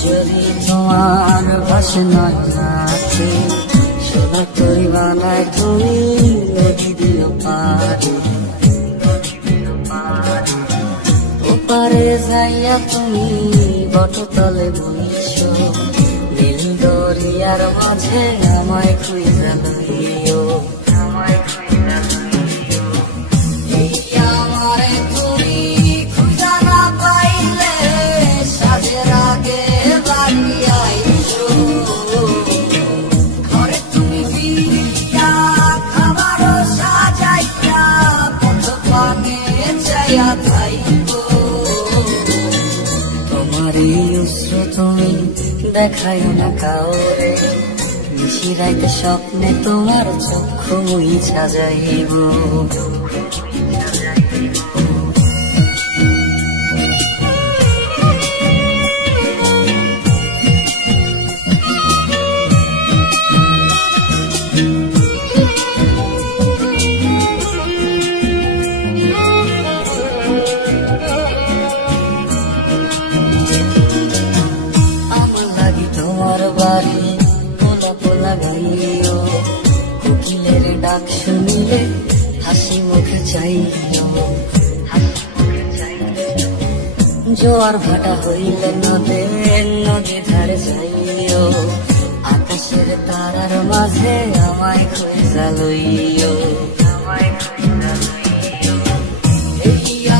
যদি তোমার ভাষে নয় নাচে সোনা করি বানায় তুমি নদী দিও পারে ওপারে যাইয়া তুমি বটতলে বইছো নীল দরিয়ার মাঝে আমায় খুঁজা লইও তুমি দেখাই না কাউরে নিশিরাইতে স্বপ্নে তোমার চক্ষু মুইছা যাইব কোকিলের ডাক শুনিলে হাসি মুখে চাইও জোয়ার ভাটা হইলে নদী ধারে যাইও আকাশের তারার মাঝে আমায় খুঁজা লইও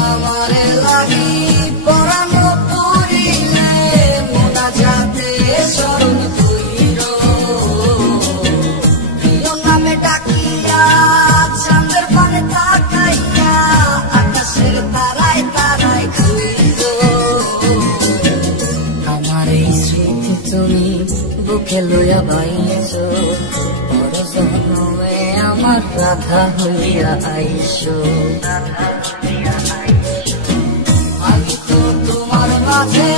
আমারে লাগি পরানো পড়িলে মোনা যাতে স্মরণ বুকে লইয়া বাইছো পর জন্মে আমার রাধা হইয়া আইসো আমি তো তোমার মাঝে